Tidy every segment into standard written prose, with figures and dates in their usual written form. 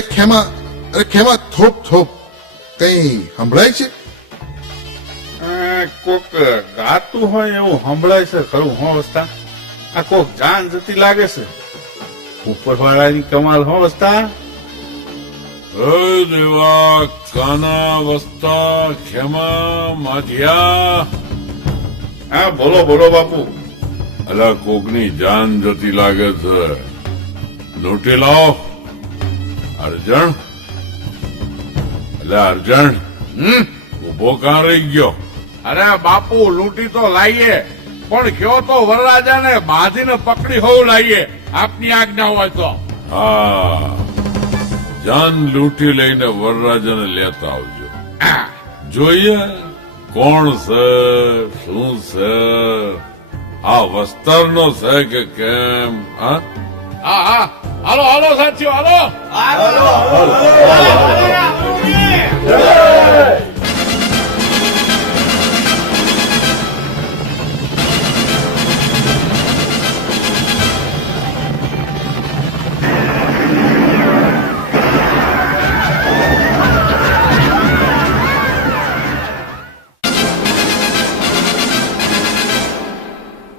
ખેમા થોપ થોપ કઈ સંભળાય છે? કોક ગાતું હોય એવું સંભળાય છે ખરું. હો વસ્તા, આ કોક જાન જતી લાગે છે. ઉપરવાળાની કમાલ. હો વસ્તા. દેવા કાના વસ્તા ખેમા માધ્યા. હા, બોલો બોલો બાપુ. અલા કોકની જાન જતી લાગે છે. લૂંટી લાવો. અર્જણ, એટલે અર્જણ ઉભો કાં રહી ગયો? અરે બાપુ, લૂંટી તો લાવીએ, પણ કયો તો વરરાજાને બાંધીને પકડી હોવું લાવીએ, આપની આજ્ઞા હોય તો. હા, જાન લૂંટી લઈને વરરાજાને લેતા આવજો. જોઈએ કોણ છે, શું છે, આ વસ્તારનો છે કે કેમ? હા હા હા, હાલો હાલો સાથીઓ, હાલો.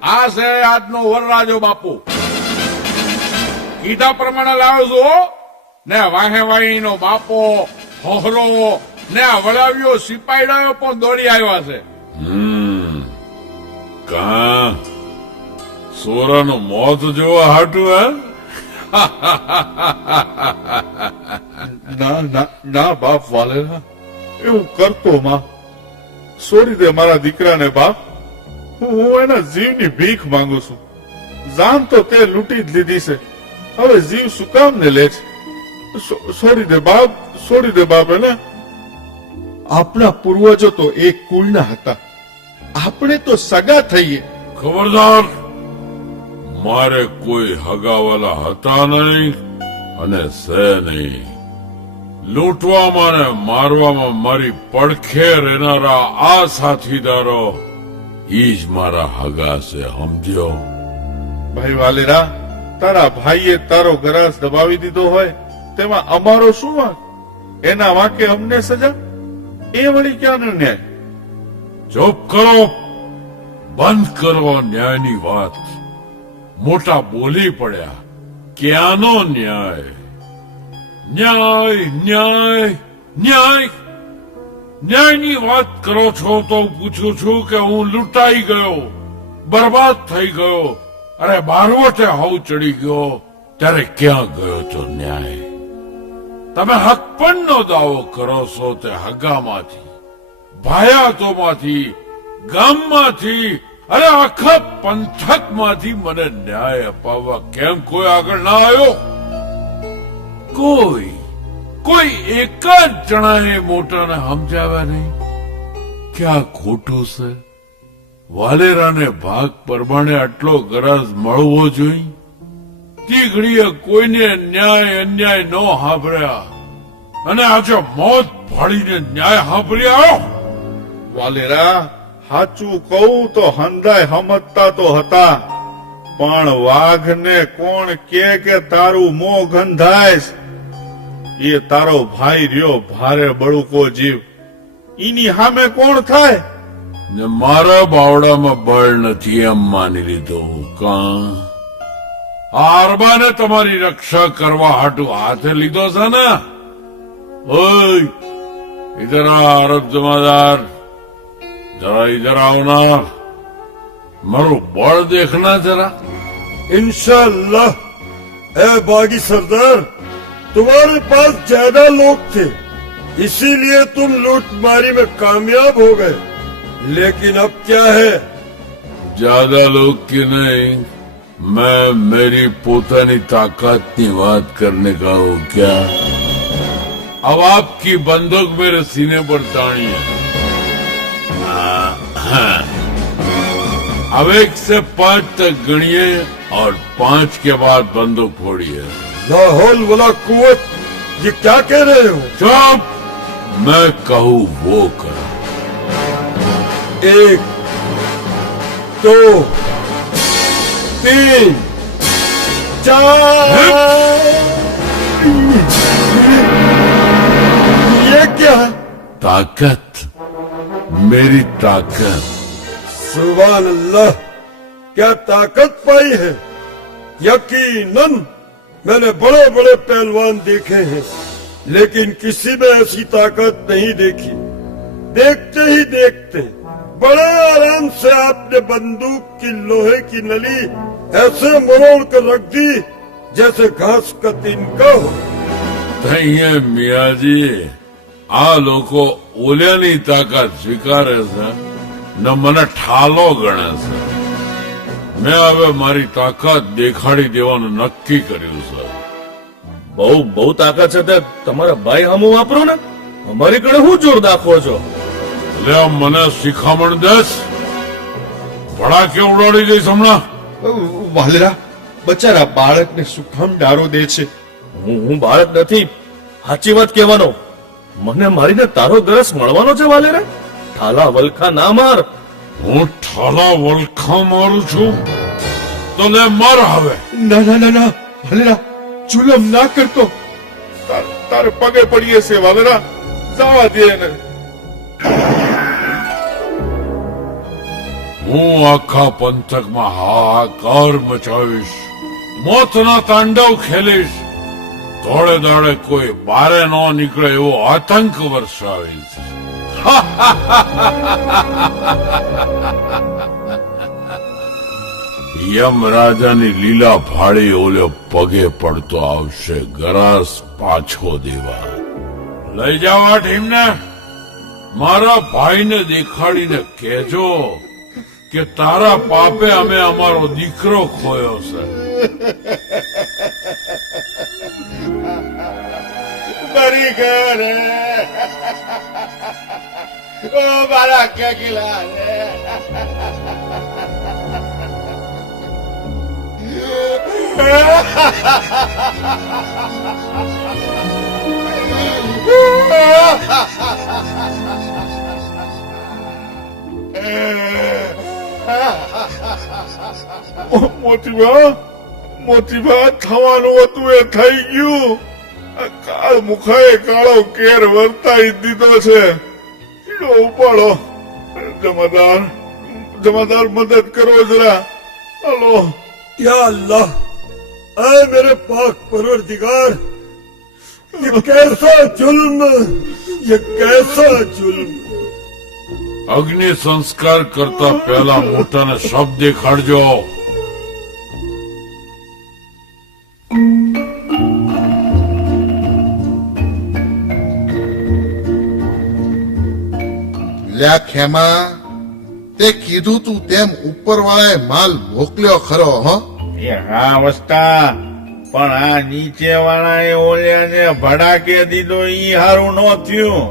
આ છે આજનો વરરાજો બાપુ. કીધા પ્રમાણે લાવ્યો છો ને. વાહે વાહીનો બાપો હોહરો ને આ વડાવ્યો સિપાહીડાઓ પણ દોડી આવ્યા છે. કા સોરાનું મોત જોવા હાટું? હે ના ના ના બાપ વાલેલા, એવું કરતો માં. છોડી દે મારા દીકરાને બાપ. હું એના જીવની ભીખ માંગુ છું. જાન તો તે લૂંટી જ લીધી છે, હવે જીવ શું કામ ને લે છે? છોડી દે બાપ, છોડી દે બાપ. એને આપણા પૂર્વજો તો એક કુળના હતા, આપણે તો સગા થઈએ. ખબરદાર, મારે કોઈ હગાવાલા હતા નહીં અને છે નહીં. લૂંટવામાં ને મારવામાં મારી પડખે રહેનારા આ સાથીદારો ઈ જ મારા હગા છે, સમજ્યો? ભાઈ વાલેરા, તારા ભાઈએ તારો ગરાસ દબાવી દીધો હોય તેમાં અમારો શું વાંક? એના વાંકે અમને સજા? એ વળી ક્યાંનો ન્યાય? ચૂપ કરો, બંધ કરો ન્યાયની વાત. મોટા બોલી પડ્યા, ક્યાંનો ન્યાય? ન્યાય ન્યાય ન્યાય ન્યાયની વાત કરો છો તો પૂછું છું કે હું લૂંટાઈ ગયો, બરબાદ થઈ ગયો, અરે બારવટે હાવ ચડી ગયો, ત્યારે ક્યાં ગયો તો ન્યાય? તમે હકપણનો દાવો કરો છો તે હગામાંથી, ભાયાતોમાંથી, ગામમાંથી, અરે આખા પંથકમાંથી મને ન્યાય અપાવવા કેમ કોઈ આગળ ના આવ્યો? કોઈ એક જ જણાએ મોટાને સમજાવ્યા નહીં કે આ ખોટું છે? વાલેરાને ભાગ પ્રમાણે આટલો ગરજ મળવો જોઈએ. તે ઘડીએ કોઈને ન્યાય અન્યાય ન સાંભળ્યા અને આજે મોત ભાળીને ન્યાય સાંભળી આવ્યો. વાલેરા, સાચું કહું તો હંધાય સમજતા તો હતા, પણ વાઘને કોણ કે તારું મોં ગંધાય? એ તારો ભાઈ રહ્યો ભારે બળુકો જીવ, ઈની સામે કોણ થાય? ને મારા બાવડામાં બળ નથી એમ માની લીધું કાં? આરબાને તમારી રક્ષા કરવા હાટુ હાથે લીધો છે ને? ઓય ઇધર આ અરબ જમાદાર, જરા ઇધર આવના, મારું બળ દેખના જરા. इंशाअल्लाह। ए बागी सरदार, तुम्हारे पास ज्यादा लोग थे, इसीलिए तुम लूटमारी में कामयाब हो गए, लेकिन अब क्या है? ज्यादा लोग की नहीं, मैं मेरी पोतानी ताकत की बात करने का हूँ क्या? अब आपकी बंदूक मेरे सीने पर तानी है। अब 1 से 5 तक गणिए और 5 के बाद बंदूक फोड़िए। ला हौल वला कुव्वत, ये क्या कह रहे हो? चुप, मैं कहूँ वो करो। 1 2 3 4 क्या? ताकत, मेरी ताकत। सुभान अल्लाह, क्या ताकत पाई है। यकीनन मैंने बड़े बड़े पहलवान देखे हैं, लेकिन किसी में ऐसी ताकत नहीं देखी। देखते ही देखते बड़े आराम से आपने बंदूक की लोहे की नली ऐसे मरोड़ कर रख दी जैसे घास का तिनका हो। તઈએ મિયાજી, આ લોકો ઓલિયાની તાકાત સ્વીકારે છે ને મને ઠાલો ગણે છે. મેં હવે મારી તાકાત દેખાડી દેવાનું નક્કી કર્યું છે. બહુ તાકાત છે તે તમારા ભાઈ સામું વાપરો ને, અમારી કડે હું જોર દાખવો છો. એટલે આ મને શિખામણ દેશ, ભડાકે ઉડાડી દઈશ હમણાં. વાલેરા, બચારા બાળકને શું કામ ડારો દે છે? હું બાળક નથી, સાચી વાત કહેવાનો. મને મારીને તારો ગરસ મળવાનો છે વાલે રે. ઠાલા વલખા ના માર. હું ઠાલા વલખા મારું છું તો લે મર હવે. ના ના ના ના, વાલેરા, જુલમ ના કરતો. તારે પગે પડીએ છે વાલેરા, જવા દે ને. હું આખા પંથકમાં હાહાકાર મચાવીશ, મોતના તાંડવ ખેલીશ, ધોળે દાડે કોઈ બારે ન નીકળે એવો આતંક વરસાવીશ. યમરાજાની લીલા ફાળી ઓલ્યો પગે પડતો આવશે ગરાસ પાછો દેવા. લઈ જાઓ આ ટીમને, મારા ભાઈને દેખાડીને કહેજો કે તારા પાપે અમે અમારો દીકરો ખોયો છે. મરી ગયો રે, ઓ મારા કેકીલા રે. મોતીબા થવાનું હતું એ થઈ ગયું. કાળ મુખાએ કાળો કેર વર્તાઈ દીધો છે. ઉપાડો જમાદાર, મદદ કરો જરા. હાલો. या अल्लाह, ऐ मेरे पाक परवरदिगार, ये कैसा जुल्म, ये कैसा जुल्म। અગ્નિ સંસ્કાર કરતા પહેલા મોટાને શબ્દ દેખાડજો. લ્યા ખેમા, તે કીધું તું તેમ ઉપરવાળાએ માલ મોકલ્યો ખરો? હો, એ હા વસ્તા, પણ આ નીચે વાળાએ ઓલ્યાને ભડાકે દીધો ઈ હારું ન થયું.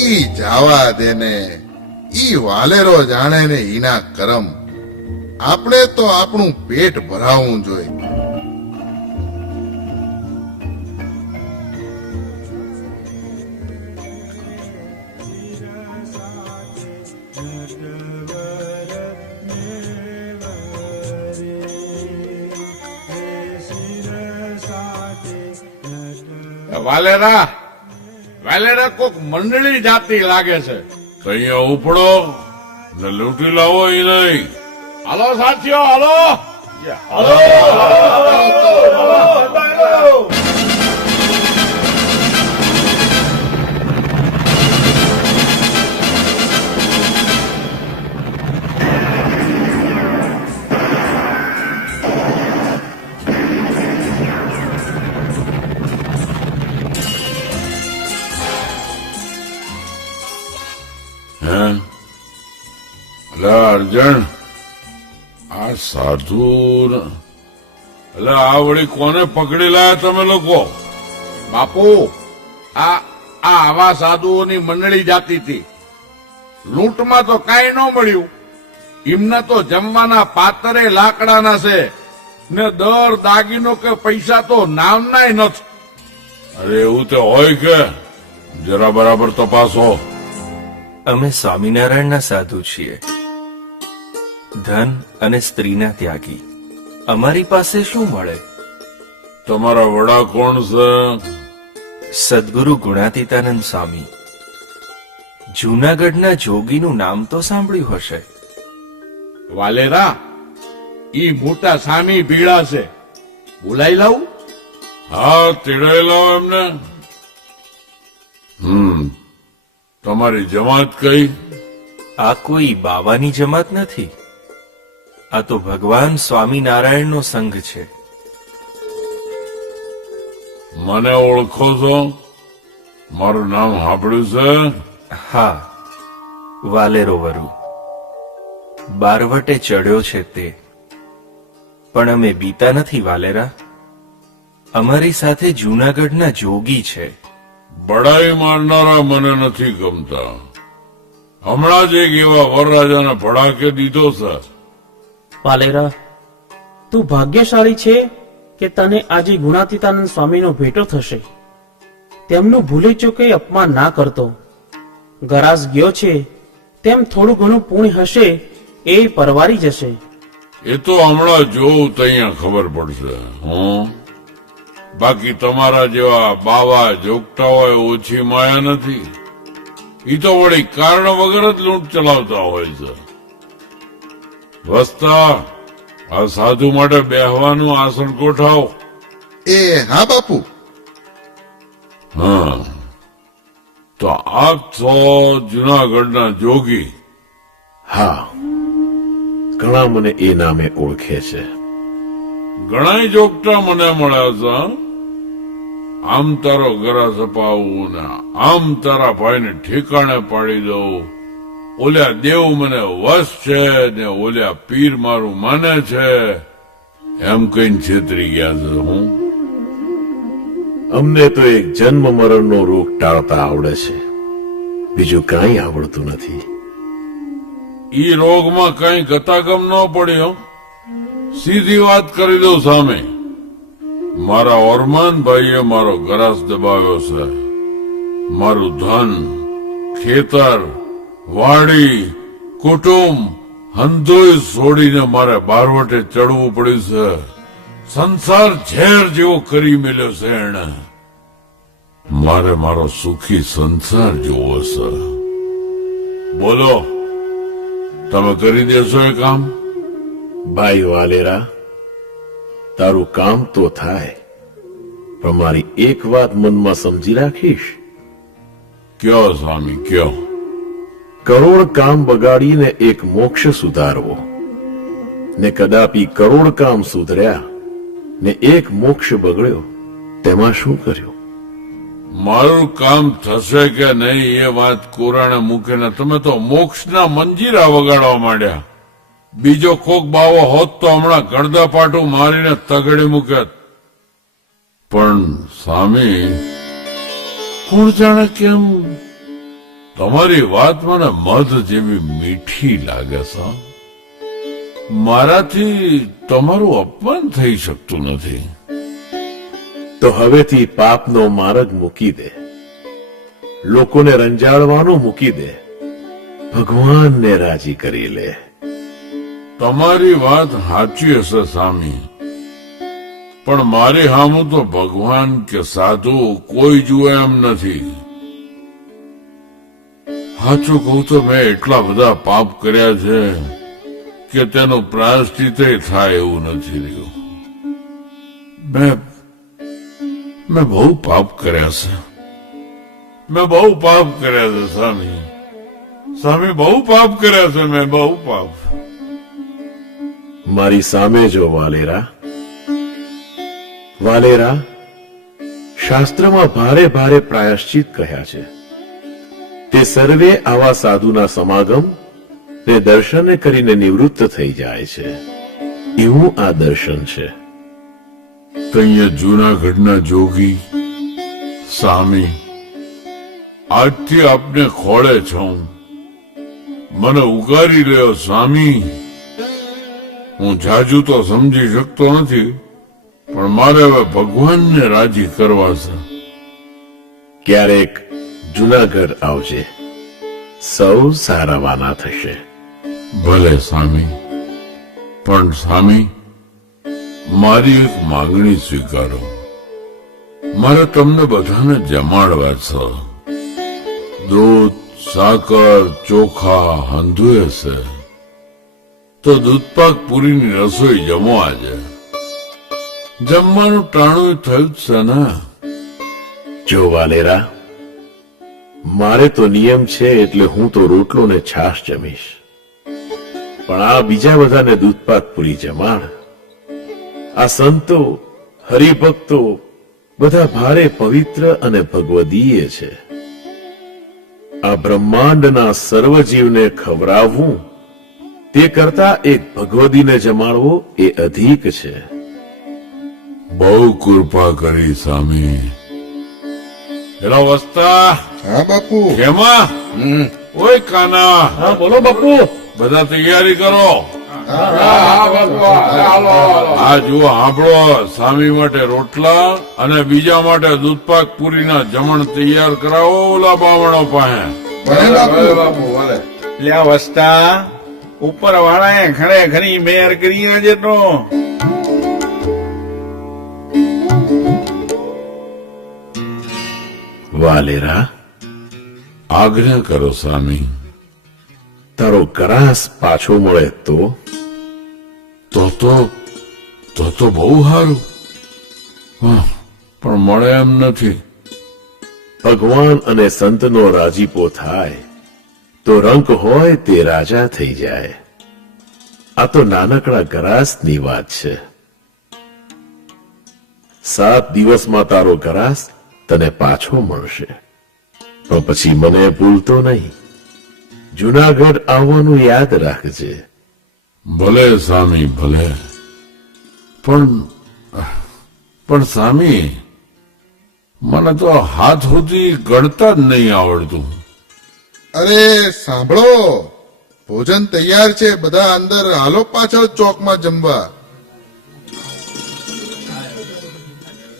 ઈ જાવા દે ને, ઈ વાલેરો જાણે ને ઈના કરમ. આપણે તો આપણું પેટ ભરાવું જોઈએ. વાલેરા કોક મંડળી જાતી લાગે છે. તો અહીંયા ઉપડો ને લૂંટી લાવો એ નહીં. હાલો સાથીઓ, હાલો. અર્જણ, આ સાધુ એટલે આ વળી કોને પકડી લાયા તમે લોકો? બાપુ, આ આવા સાધુઓની મંડળી જાતી હતી. લૂંટમાં તો કાંઈ ન મળ્યું. એમને તો જમવાના પાતરે લાકડાના છે ને દર દાગીનો કે પૈસા તો નામનાય નથી. અરે એવું તો હોય કે? જરા બરાબર તપાસો. અમે સ્વામિનારાયણના સાધુ છીએ, ધન અને સ્ત્રીના ત્યાગી. અમારી પાસે શું મળે? તમારા વડા કોણ છે? સદગુરુ ગુણાતીતાનંદ સ્વામી. જૂનાગઢના જોગીનું નામ તો સાંભળ્યું હશે. વાલેરા, ઈ મોટા સામી ભીડા છે, બોલાઈ લાવું? હા, તેડાઈ લાવો એમને. તમારી જમાત કઈ? આ કોઈ બાવાની જમાત નથી. આ તો ભગવાન સ્વામિનારાયણનો સંઘ છે. મને ઓળખો છો? મારું નામ સાંભળ્યું છે? હા, વાલેરો વરુ. બારવટે ચડ્યો છે તે. પણ અમે બીતા નથી વાલેરા. અમારી સાથે જૂનાગઢના જોગી છે. બડાઈ મારનારા મને નથી ગમતા. હમણાં જ એક એવા વરરાજાને ભડાકે દીધો છે. વાલેરા, તું ભાગ્યશાળી છે કે તને આજે ગુણાતીતાનંદ સ્વામીનો ભેટો થશે. તેમનું ભૂલે ચૂકે અપમાન ના કરતો. ગરાસ ગયો છે તેમ થોડું ઘણું પુણ્ય હશે એ પરવારી જશે. એ તો હમણાં જોઉં તૈયા ખબર પડશે. બાકી તમારા જેવા બાવા જોગતા હોય ઓછી માયા નથી. ઈ તો વળી કારણ વગર જ લૂંટ ચલાવતા હોય છે. વસ્તા, આ સાધુ માટે બેહવાનું આસન ગોઠાવો. એ હા બાપુ. હા, તો આપ છો જૂનાગઢના જોગી? હા, ઘણા મને એ નામે ઓળખે છે. ઘણાય જોગટા મને મળ્યા છે. આમ તારો ગરા સપાવું ને આમ તારા ભાઈને ઠેકાણે પાડી દઉં. ઓલ્યા દેવ મને વશ છે ને ઓલ્યા પીર મારું માને છે એમ કહીને છેતરી ગયા છે. હું અમને તો એક જન્મ મરણનો રોગ ટાળતા આવડે છે, બીજું કાંઈ આવડતું નથી. ઈ રોગમાં કઈ ગતાગમ ન પડી. હો, સીધી વાત કરી દઉં સામે. મારા ઓરમાન ભાઈએ મારો ગરાસ દબાવ્યો છે. મારું ધન, ખેતર, વાડી, કુટુંબ હંધોય છોડીને મારે બારવટે ચડવું પડ્યું છે. સંસાર ઝેર જેવો કરી મેલ્યો છે એને. મારે મારો સુખી સંસાર જોવો છે. બોલો, તમે કરી દેશો એ કામ? ભાઈ વાલેરા, તારું કામ તો થાય, પણ મારી એક વાત મનમાં સમજી રાખીશ. કયો સ્વામી, કયો. કરોડ કામ બગાડીને એક મોક્ષ સુધારવો, ને કદાપી કરોડ કામ સુધર્યા ને એક મોક્ષ બગડ્યો, તેમાં શું કર્યું? મારું કામ થશે કે નહીં એ વાત કોરાણે મૂકીને તમે તો મોક્ષના મંજીરા વગાડવા માંડ્યા. બીજો કોક બાવો હોત તો હમણાં ગળદા પાટું મારીને તગડી મૂક્યા. પણ સ્વામી, કોણ જાણે કેમ તમારી વાત મને મધ જેવી મીઠી લાગે છે. મારાથી તમારું અપમાન થઈ શકતું નથી. તો હવેથી પાપનો માર્ગ મૂકી દે, લોકોને રંજાડવાનું મૂકી દે, ભગવાનને રાજી કરી લે. તમારી વાત સાચી હશે સ્વામી, પણ મારી સામું તો ભગવાન કે સાધુ કોઈ જુએ એમ નથી. સાચું કહું તો મેં એટલા બધા પાપ કર્યા છે કે તેનું પ્રાયશ્ચિત થાય એવું નથી રહ્યું. મેં બહુ પાપ કર્યા છે. મેં બહુ પાપ કર્યા છે સ્વામી. સ્વામી, બહુ પાપ કર્યા છે મેં, બહુ પાપ. મારી સામે જો વાલેરા. વાલેરા, શાસ્ત્રમાં ભારે ભારે પ્રાયશ્ચિત કહ્યા છે. તે સર્વે આવા સાધુના સમાગમ ને દર્શન કરીને નિવૃત્ત થઈ જાય છે. એવું આ દર્શન છે. તૈયા જૂનાગઢના જોગી સ્વામી, આજથી આપને ખોળે છું. મને ઉગારી લ્યો સ્વામી. હું જાજુ તો સમજી શકતો નથી, પણ મારે હવે ભગવાનને રાજી કરવા છે. ક્યારેક જૂનાગઢ આવજે, સૌ સારાવાના થશે. ભલે સ્વામી, પણ સ્વામી, મારી એક માંગણી સ્વીકારો. મારે તમને બધાને જમાડવા છે. દૂધ, સાકર, ચોખા, હંધુએ છે. તો દૂધપાક પૂરીની રસોઈ જમો આજે. જમવાનું ટાણું થયું જ છે ને? જો વાલેરા, મારે તો નિયમ છે એટલે હું તો રોટલો ને છાશ જમીશ, પણ આ બીજા બધાને દૂધપાક પૂરી જમાડ. આ સંતો, હરિભક્તો બધા ભારે પવિત્ર અને ભગવદીય છે. આ બ્રહ્માંડના સર્વ જીવને ખવડાવવું તે કરતા એક ભગવદીને જમાડવો એ અધિક છે. બહુ કૃપા કરી સ્વામી. એલા વસ્તા, હા બાપુ. કેમાં? ઓય કાના, હા બોલો બાપુ. બધા તૈયારી કરો. આ જુઓ, સાંભળો, સ્વામી માટે રોટલા અને બીજા માટે દૂધપાક પૂરીના જમણ તૈયાર કરાવો ઓલા બામણો પાસે. ભલે બાપુ. લ્યા વસ્તા, ઉપર વાળાએ ખરેખરી મેર કરી આજે તો. વાલેરા, આજ્ઞા કરો સ્વામી. તારો ગ્રાસ પાછો મળે તો તો બહુ સારું. પણ મળે એમ નથી. ભગવાન અને સંતનો રાજીપો થાય તો રંક હોય તે રાજા થઈ જાય. આ તો નાનકડા ગ્રાસની વાત છે. 7 દિવસમાં તારો ગ્રાસ તને પાછો મળશે, પણ પછી મને ભૂલતો નહીં. જુનાગઢ આવવાનું યાદ રાખજે. ભલે સ્વામી, ભલે. પણ સ્વામી, મને તો હાથ સુધી ગળતા જ નહીં આવડતું. અરે સાંભળો, ભોજન તૈયાર છે, બધા અંદર હાલો પાછળ ચોકમાં જમવા.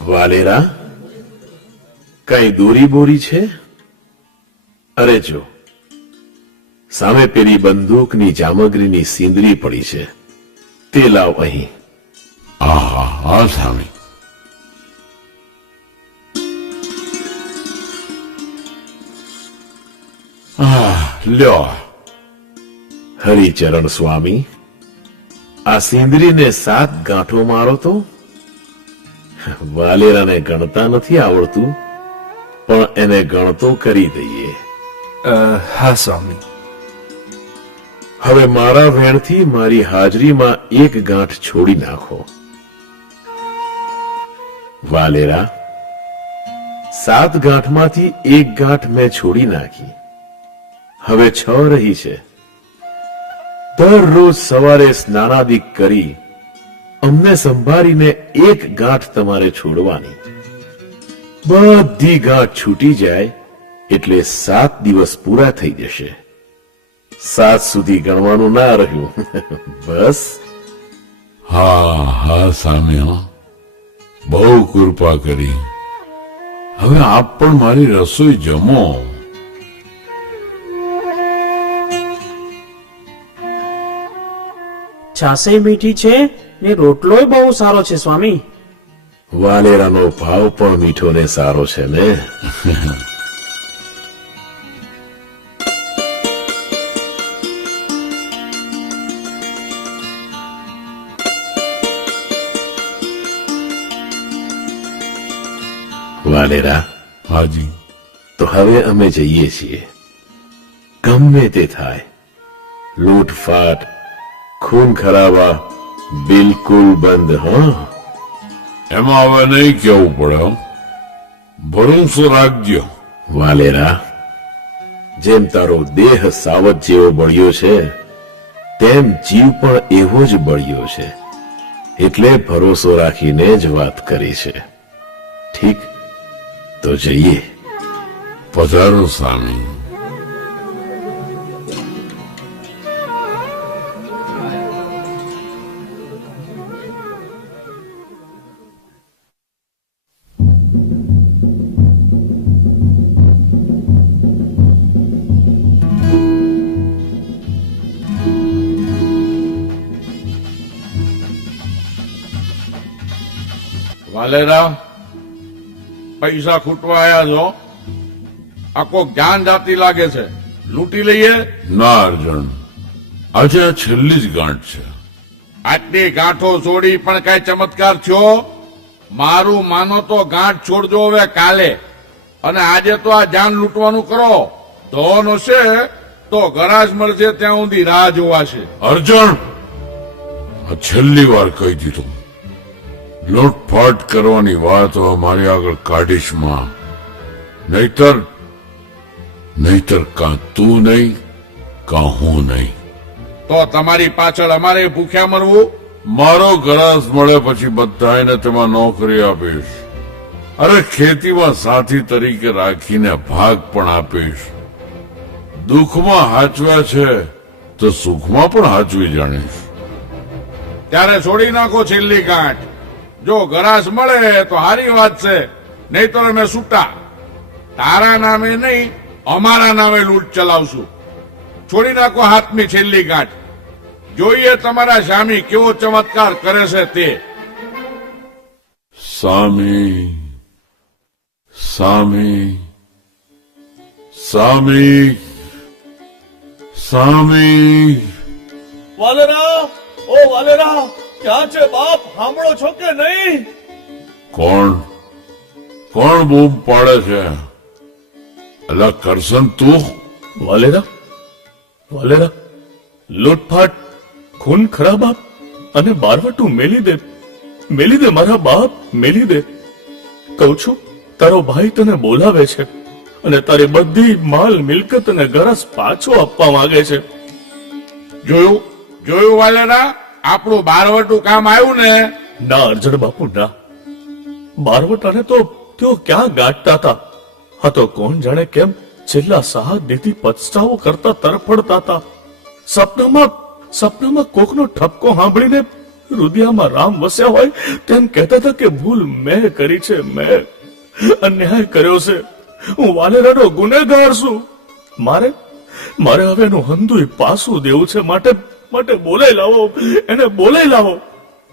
વાલેરા, કઈ દોરી બોરી છે? અરે જો, સામે પેલી બંદૂકની જામગરીની સિંદરી પડી છે, તે લાવ અહીં. હા સ્વામી. લ્યો. હરિચરણ સ્વામી, આ સિંદરીને 7 ગાંઠો મારો તો. વાલેરાને ગણતા નથી આવડતું, પણ એને ગણતો કરી દઈએ. હા સ્વામી. હવે મારા વેણથી મારી હાજરીમાં 1 ગાંઠ છોડી નાખો. વાલેરા, 7 ગાંઠમાંથી 1 ગાંઠ મેં છોડી નાખી. હવે 6 રહી છે. દરરોજ સવારે સ્નાનાદિક કરી અમને સંભાળીને 1 ગાંઠ તમારે છોડવાની. બધી ગાંઠ છૂટી જાય એટલે 7 દિવસ પૂરા થઈ જશે. 7 સુધી ગણવાનું ના રહ્યું. બસ. હા સ્વામી, બહુ કૃપા કરી. હવે આપ પણ મારી રસોઈ જમો. છાસે મીઠી છે ને રોટલોય બહુ સારો છે સ્વામી. વાલેરાનો ભાવ પણ મીઠો ને સારો છે ને. વાલેરા, હાજી. તો હવે અમે જઈએ છીએ. ગમે તે થાય, લૂંટફાટ, ખૂન ખરાબા બિલકુલ બંધ. હા, એમાં હવે નહીં કેવું પડે. ભરોસો રાખજો. વાલેરા, જેમ તારો દેહ સાવજ જેવો બળ્યો છે તેમ જીવ પણ એવો જ બળ્યો છે, એટલે ભરોસો રાખીને જ વાત કરી છે. ઠીક, તો જઈએ. પધારો સ્વામી. વાલેરા, પૈસા ખૂટવા આયા છો? આ કોક જાન જાતી લાગે છે, લૂંટી લઈએ. ના અર્જુન, આજે આ છેલ્લી જ ગાંઠ છે. આટલી ગાંઠો છોડી પણ કઈ ચમત્કાર થયો? મારું માનો તો ગાંઠ છોડજો હવે કાલે, અને આજે તો આ જાન લૂંટવાનું કરો. ધોન હશે તો ગરાજ મળશે ત્યાં સુધી રાહ જોવાશે. અર્જુન, આ છેલ્લી વાર કહી દીધું. લૂંટફાટ કરવાની વાત હવે મારી આગળ કાઢીશ માં. નહીતર કાં તું નહીં કાં હું નહીં. તો તમારી પાછળ અમારે ભૂખ્યા મરવું? મારો ગરાસ મળે પછી બધાને તેમાં નોકરી આપીશ. અરે ખેતીમાં સાથી તરીકે રાખીને ભાગ પણ આપીશ. દુઃખમાં હાચવ્યા છે તો સુખમાં પણ હાચવી જાણીશ. ત્યારે છોડી નાખો છેલ્લી ગાંઠ. જો ગરાસ મળે તો સારી વાત છે, નહીં તો અમે છૂટા. તારા નામે નહીં, અમારા નામે લૂંટ ચલાવશું. છોડી નાખો હાથની છેલ્લી ગાંઠ. જોઈએ તમારા સ્વામી કેવો ચમત્કાર કરે છે તે. સામી સામી સામી સામી. વાલેરા, ઓ વાલેરા, ક્યાં છે બાપ? સાંભળો છો કે નહીં? કોણ કોણ બૂમ પાડે છે? અલા કરશન, તું? વાલેરા, વાલેરા, લૂંટફાટ, ખૂન ખરાબા અને બારવટું મેલી દે મારા બાપ, મેલી દે. કહું છું, તારો ભાઈ તને બોલાવે છે અને તારી બધી માલ મિલકત અને ગરસ પાછો આપવા માંગે છે. જોયું વાલેરા, આપણું બારવટું કામ આવ્યું ને? ના અર્જુન બાપુ, ના. બારવટાને તો તેઓ ક્યાં ગાંઠતા હતા? હા તો કોણ જાણે કેમ છેલ્લા 7 દીથી પછતાવો કરતા તરફડતા હતા. સપનામાં કોકનો ઠપકો સાંભળીને રુદિયામાં રામ વસ્યા હોય તેમ કહેતા હતા કે ભૂલ મેં કરી છે, મેં અન્યાય કર્યો છે, હું વાલેરાનો ગુનેગાર છું. મારે હવે એનું હંધુય પાસું દેવું છે. માટે બોલાઈ લાવો, એને બોલાઈ લાવો.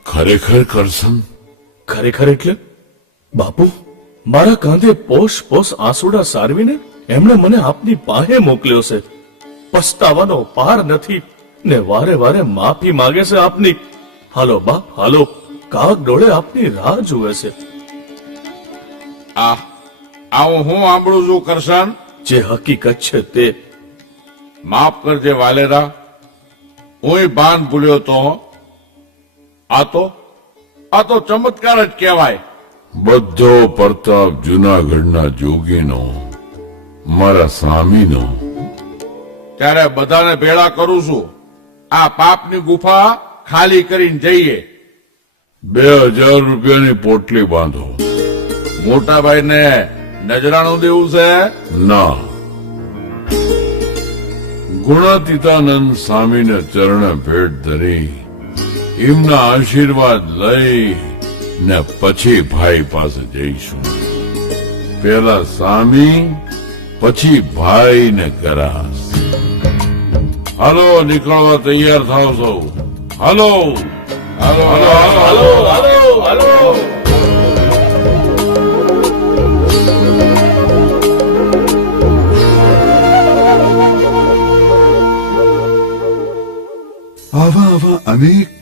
ખરેખર કરશન? ખરેખર એટલે બાપુ, મારા કાંધે પોષ આંસુડા સારવીને એમણે મને આપની પાસે મોકલ્યો છે. પસ્તાવાનો પાર નથી ને વારે વારે માફી માંગે છે આપની. હાલો બાપ, હાલો, કાગ ડોળે આપની રાહ જુએ છે. આવું હું સાંભળું છું કરશન. જે હકીકત છે તે. માફ કરજે વાલેરા, હું ભાન ભૂલ્યો તો. આ તો ચમત્કાર જ કહેવાય. બધો પ્રતાપ જુનાગઢના જોગીનો, મારા સ્વામીનો. ત્યારે બધાને ભેળા કરું છું. આ પાપની ગુફા ખાલી કરીને જઈએ. 2000 રૂપિયાની પોટલી બાંધો. મોટા ભાઈને નજરાણું દેવું છે? ના, ગુણાતીતાનંદ સ્વામીને ચરણે ભેટ ધરી એમના આશીર્વાદ લઈ ને પછી ભાઈ પાસે જઈશું. પેલા સ્વામી, પછી ભાઈ ને ગરાસ. હાલો, નીકળવા તૈયાર થાવ સૌ. હાલો હાલો હાલો હાલો હાલો. આવા અનેક